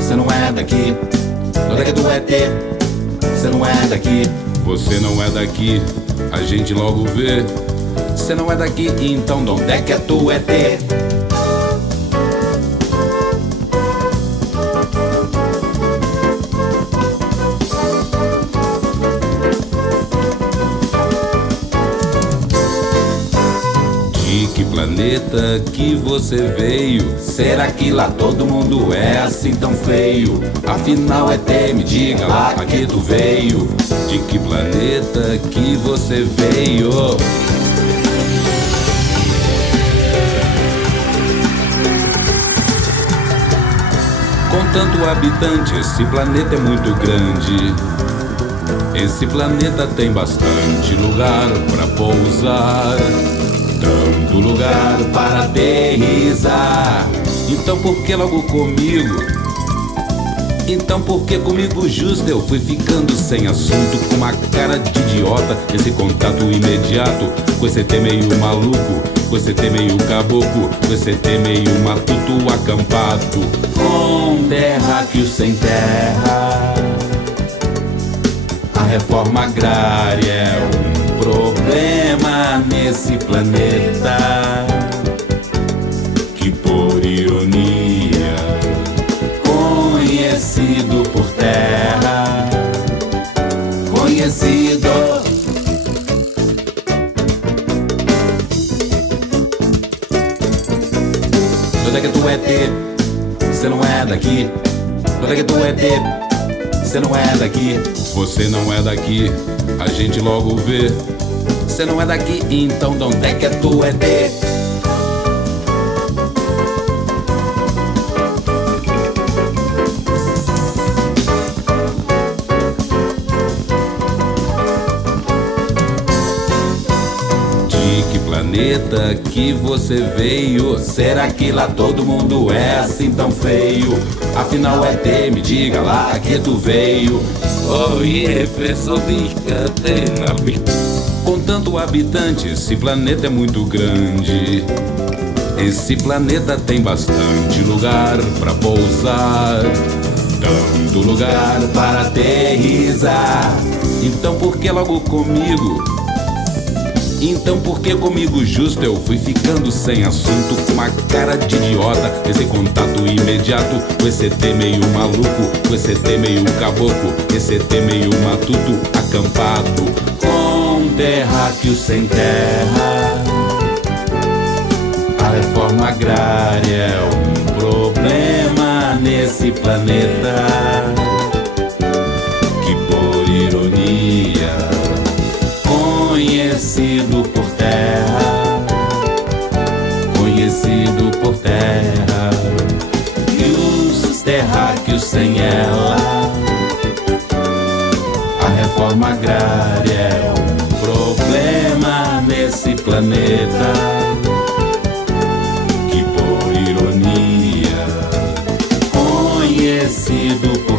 Você não é daqui. Onde é que tu é ET? Você não é daqui. Você não é daqui, a gente logo vê. Você não é daqui, então de onde é que tu é ET? De que planeta que você veio? Será que lá todo mundo é assim tão feio? Afinal ET, me diga lá a que tu veio. De que planeta que você veio? Com tanto habitante, esse planeta é muito grande. Esse planeta tem bastante lugar pra pousar, tanto lugar para aterrissar. Então por que logo comigo? Então por que comigo justo eu fui ficando sem assunto, com uma cara de idiota? Esse contato imediato com esse ET meio maluco, com esse ET meio caboclo, com esse ET meio matuto acampado, Com terráqueo sem terra. A reforma agrária é um problema nesse planeta que, por ironia, conhecido por terra, conhecido. Onde é que tu é ET? Você não é daqui. Onde é que tu é ET? Você não é daqui. Você não é daqui, a gente logo vê. Você não é daqui, então de onde é que tu é ET? De que planeta que você veio? Será que lá todo mundo é assim tão feio? Afinal ET, me diga lá a que tu veio. Oye, cadena. Com tanto habitante, esse planeta é muito grande. Esse planeta tem bastante lugar pra pousar, tanto lugar para aterrissar. Então por que logo comigo? Então por que comigo justo eu fui ficando sem assunto, com uma cara de idiota? Esse contato imediato com esse ET meio maluco, com esse ET meio caboclo, esse ET meio matuto acampado, Com terráqueo sem terra. A reforma agrária é um problema nesse planeta que, por ironia, conhecido por terra, conhecido por terra. E os terráqueos sem ela. A reforma agrária é um problema nesse planeta que, por ironia, conhecido por